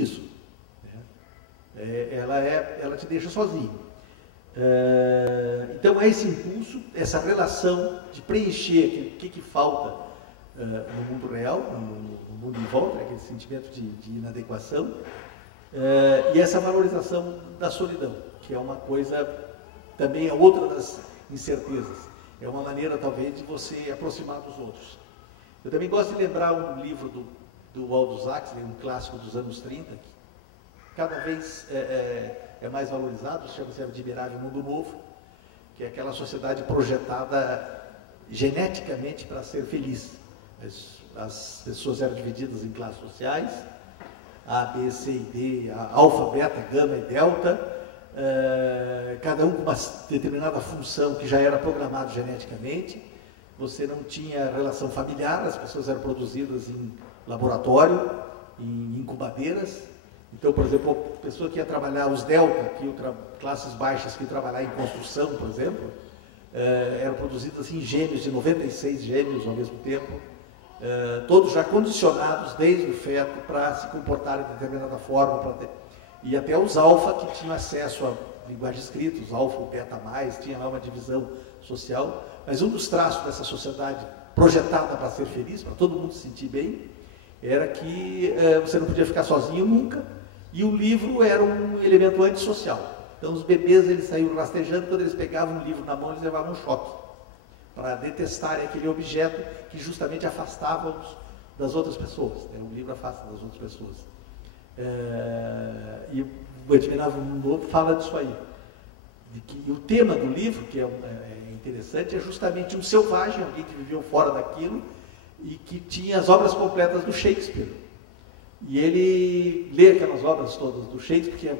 isso. Ela te deixa sozinho. Então, há esse impulso, essa relação de preencher o que falta no mundo real, no mundo em volta, aquele sentimento de inadequação, e essa valorização da solidão, que é uma coisa, também é outra das incertezas. É uma maneira, talvez, de você aproximar dos outros. Eu também gosto de lembrar um livro do Aldous Huxley, um clássico dos anos 30, que cada vez é mais valorizado, chama-se Admirável Mundo Novo, que é aquela sociedade projetada geneticamente para ser feliz. As pessoas eram divididas em classes sociais, A, B, C e D, alfa, beta, gama e delta, cada um com uma determinada função que já era programado geneticamente. Você não tinha relação familiar, as pessoas eram produzidas em laboratório, em incubadeiras. Então, por exemplo, a pessoa que ia trabalhar, os delta, classes baixas que iam trabalhar em construção, por exemplo, eram produzidas em gêmeos, de 96 gêmeos ao mesmo tempo, todos já condicionados desde o feto para se comportarem de determinada forma, e até os alfa que tinham acesso à linguagem escrita, os alfa, o beta mais, tinha lá uma divisão social, mas um dos traços dessa sociedade projetada para ser feliz, para todo mundo se sentir bem, era que você não podia ficar sozinho nunca, e o livro era um elemento antissocial. Então os bebês, eles saíam rastejando, quando eles pegavam um livro na mão, eles levavam um choque, para detestarem aquele objeto que justamente afastava-os das outras pessoas. O livro afasta das outras pessoas. E o Admirável Mundo Novo fala disso aí. E o tema do livro, que é interessante, é justamente um selvagem, alguém que viveu fora daquilo, e que tinha as obras completas do Shakespeare. E ele lê aquelas obras todas do Shakespeare, que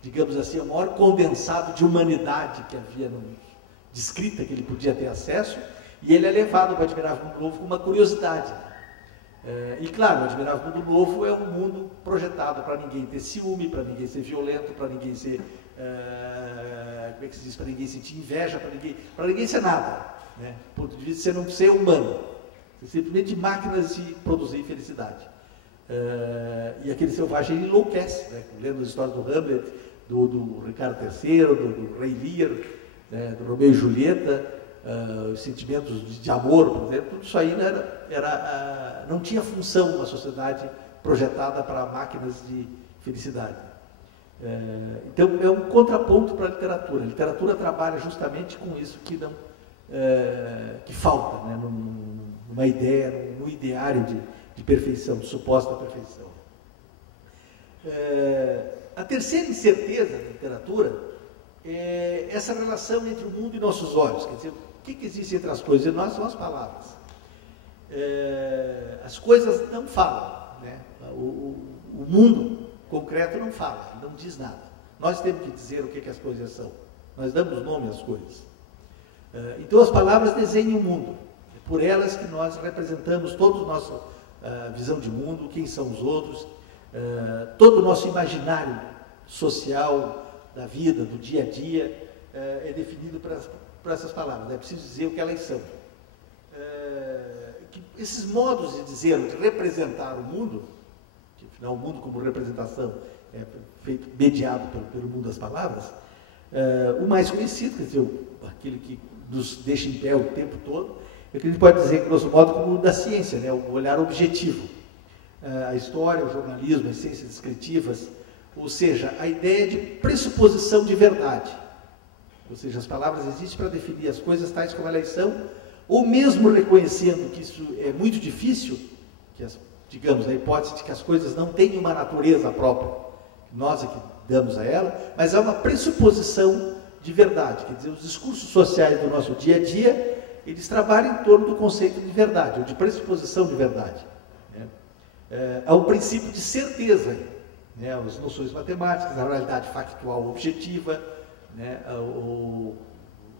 digamos assim, o maior condensado de humanidade que havia descrita, que ele podia ter acesso, e ele é levado para o Admirável Mundo Novo com uma curiosidade. E claro, o Admirável Mundo Novo é um mundo projetado para ninguém ter ciúme, para ninguém ser violento, para ninguém ser, como é que se diz, para ninguém sentir inveja, para ninguém ser nada, né? Do ponto de vista de você não ser humano, simplesmente máquinas de produzir felicidade. E aquele selvagem ele enlouquece, né? Lendo as histórias do Hamlet, do Ricardo III, do Rei Lear, do Romeu e Julieta, os sentimentos de amor, por exemplo, tudo isso aí não tinha função uma sociedade projetada para máquinas de felicidade. Então é um contraponto para a literatura. A literatura trabalha justamente com isso que falta, né, numa ideia, num ideário de perfeição, de suposta perfeição. A terceira incerteza da literatura é essa relação entre o mundo e nossos olhos. Quer dizer, o que existe entre as coisas e nós são as palavras. As coisas não falam, né? O mundo concreto não fala, não diz nada. Nós temos que dizer o que as coisas são. Nós damos nome às coisas. Então as palavras desenham o mundo. É por elas que nós representamos toda a nossa visão de mundo, quem são os outros, todo o nosso imaginário social, da vida, do dia a dia, é definido por essas palavras. É preciso dizer o que elas são. Esses modos de dizer, de representar o mundo, que afinal o mundo como representação é feito, mediado pelo mundo das palavras, o mais conhecido, quer dizer, aquele que nos deixa em pé o tempo todo, é o que a gente pode dizer, grosso modo, como o da ciência, né? O olhar objetivo. A história, o jornalismo, as ciências descritivas, ou seja, a ideia de pressuposição de verdade. Ou seja, as palavras existem para definir as coisas tais como elas são, ou mesmo reconhecendo que isso é muito difícil, digamos, a hipótese de que as coisas não têm uma natureza própria, nós é que damos a ela, mas há uma pressuposição de verdade. Quer dizer, os discursos sociais do nosso dia a dia, eles trabalham em torno do conceito de verdade, ou de pressuposição de verdade. Há um princípio de certeza, né? As noções matemáticas, a realidade factual objetiva, né?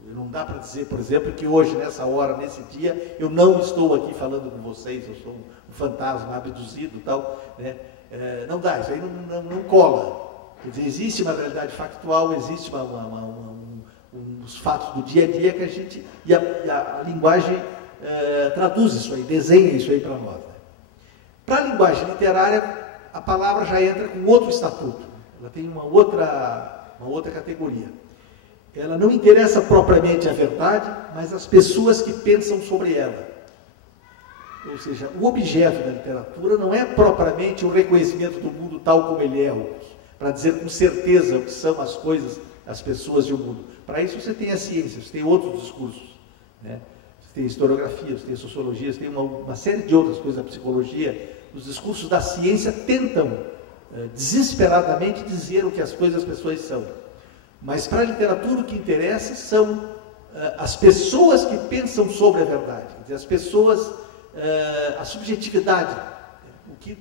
Não dá para dizer, por exemplo, que hoje, nessa hora, nesse dia, eu não estou aqui falando com vocês, eu sou um fantasma abduzido e tal, né? Não dá, isso aí não cola. Quer dizer, existe uma realidade factual, existe uns fatos do dia a dia que a gente, e a linguagem traduz isso aí, desenha isso aí para nós. Né? Para a linguagem literária, a palavra já entra com outro estatuto, ela tem uma outra categoria. Ela não interessa propriamente a verdade, mas as pessoas que pensam sobre ela. Ou seja, o objeto da literatura não é propriamente o reconhecimento do mundo tal como ele é, para dizer com certeza o que são as coisas, as pessoas e o mundo. Para isso você tem a ciência, você tem outros discursos, né? Você tem historiografia, você tem sociologia, você tem uma série de outras coisas, a psicologia. Os discursos da ciência tentam desesperadamente dizer o que as coisas, as pessoas são. Mas para a literatura o que interessa são as pessoas que pensam sobre a verdade, quer dizer, as pessoas, a subjetividade, o que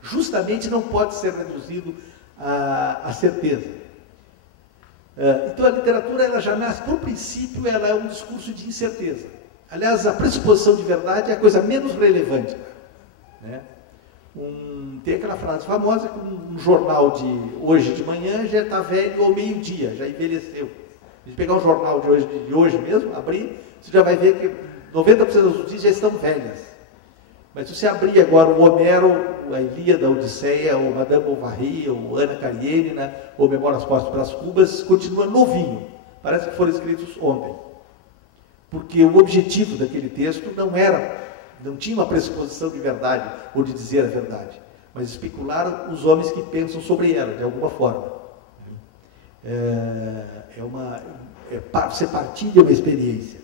justamente não pode ser reduzido à certeza. Então a literatura, ela já nasce, por princípio, ela é um discurso de incerteza. Aliás, a pressuposição de verdade é a coisa menos relevante, né? Tem aquela frase famosa que um jornal de hoje de manhã já está velho ao meio-dia, já envelheceu. Se gente pegar um jornal de hoje mesmo, abrir, você já vai ver que 90% das notícias já estão velhas. Mas se você abrir agora o Homero, a Ilíada, a Odisseia, ou Madame Bovary, ou Ana Karenina, ou Memórias Póstumas das Cubas, continua novinho. Parece que foram escritos ontem. Porque o objetivo daquele texto não tinha uma pressuposição de verdade, ou de dizer a verdade, mas especularam os homens que pensam sobre ela, de alguma forma. Você partilha uma experiência.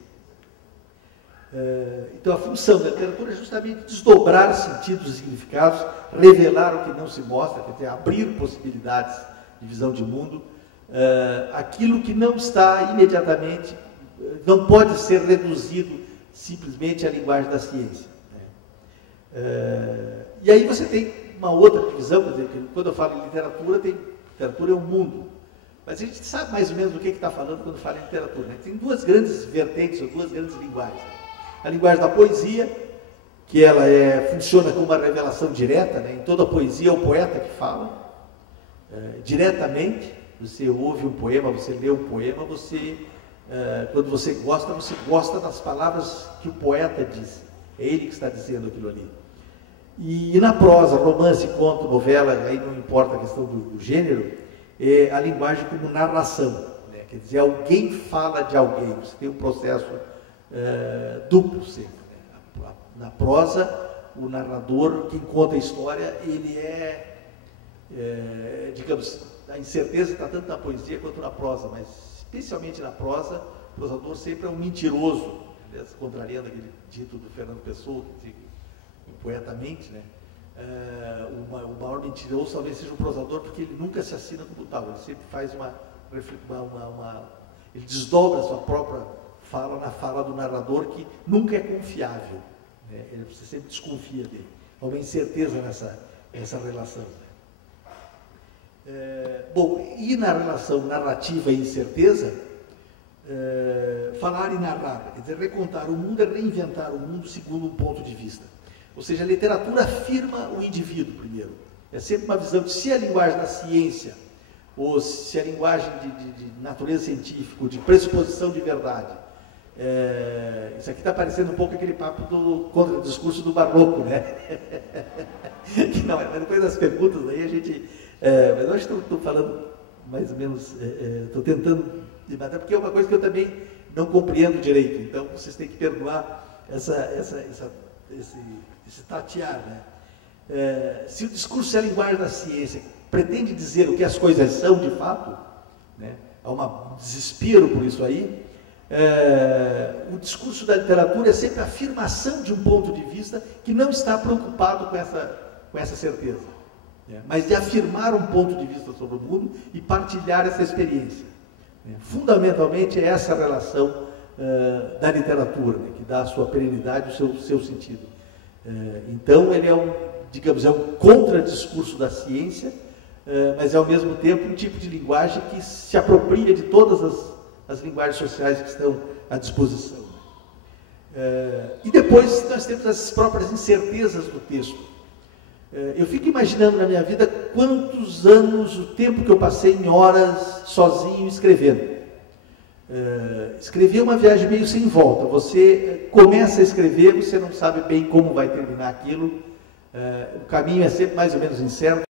Então a função da literatura é justamente desdobrar sentidos e significados, revelar o que não se mostra, quer dizer, abrir possibilidades de visão de mundo, aquilo que não está imediatamente, não pode ser reduzido simplesmente à linguagem da ciência, né? E aí você tem uma outra divisão, quer dizer, que quando eu falo em literatura, literatura é um mundo. Mas a gente sabe mais ou menos do que está falando quando fala em literatura, né? Tem duas grandes vertentes, ou duas grandes linguagens. A linguagem da poesia, que ela funciona como uma revelação direta, né? Em toda a poesia é o poeta que fala, diretamente. Você ouve um poema, você lê um poema, quando você gosta das palavras que o poeta diz. É ele que está dizendo aquilo ali. E na prosa, romance, conto, novela, aí não importa a questão do gênero, é a linguagem como narração, né? Quer dizer, alguém fala de alguém, você tem um processo duplo sempre, né? Na prosa, o narrador, quem conta a história, ele digamos, a incerteza está tanto na poesia quanto na prosa, mas especialmente na prosa, o prosador sempre é um mentiroso, né? Contrariando aquele dito do Fernando Pessoa, que diz poetamente, né? O maior mentiroso talvez seja o prosador, porque ele nunca se assina como tal, ele sempre faz ele desdobra a sua própria fala na fala do narrador, que nunca é confiável, né? Você sempre desconfia dele. Há uma incerteza nessa relação. Bom, e na relação narrativa e incerteza, falar e narrar, quer dizer, recontar o mundo é reinventar o mundo segundo um ponto de vista. Ou seja, a literatura afirma o indivíduo primeiro. É sempre uma visão de se a linguagem da ciência, ou se a linguagem de natureza científica, ou de pressuposição de verdade, isso aqui está parecendo um pouco aquele papo do contra-discurso do Barroco, né? Que não, depois das perguntas aí a gente... mas eu acho que estou falando mais ou menos, estou tentando debater, porque é uma coisa que eu também não compreendo direito, então vocês têm que perdoar esse tatear, né? Se o discurso é a linguagem da ciência, pretende dizer o que as coisas são de fato, né? Há um desespero por isso aí. O discurso da literatura é sempre a afirmação de um ponto de vista que não está preocupado com essa certeza, né? Mas de afirmar um ponto de vista sobre o mundo e partilhar essa experiência, né? Fundamentalmente é essa relação da literatura, né? Que dá a sua perenidade, o seu sentido. Então ele é um contradiscurso da ciência, mas ao mesmo tempo um tipo de linguagem que se apropria de todas as linguagens sociais que estão à disposição. E depois nós temos as próprias incertezas do texto. Eu fico imaginando na minha vida quantos anos, o tempo que eu passei em horas sozinho escrevendo. Escrever é uma viagem meio sem volta. Você começa a escrever, você não sabe bem como vai terminar aquilo. o caminho é sempre mais ou menos incerto.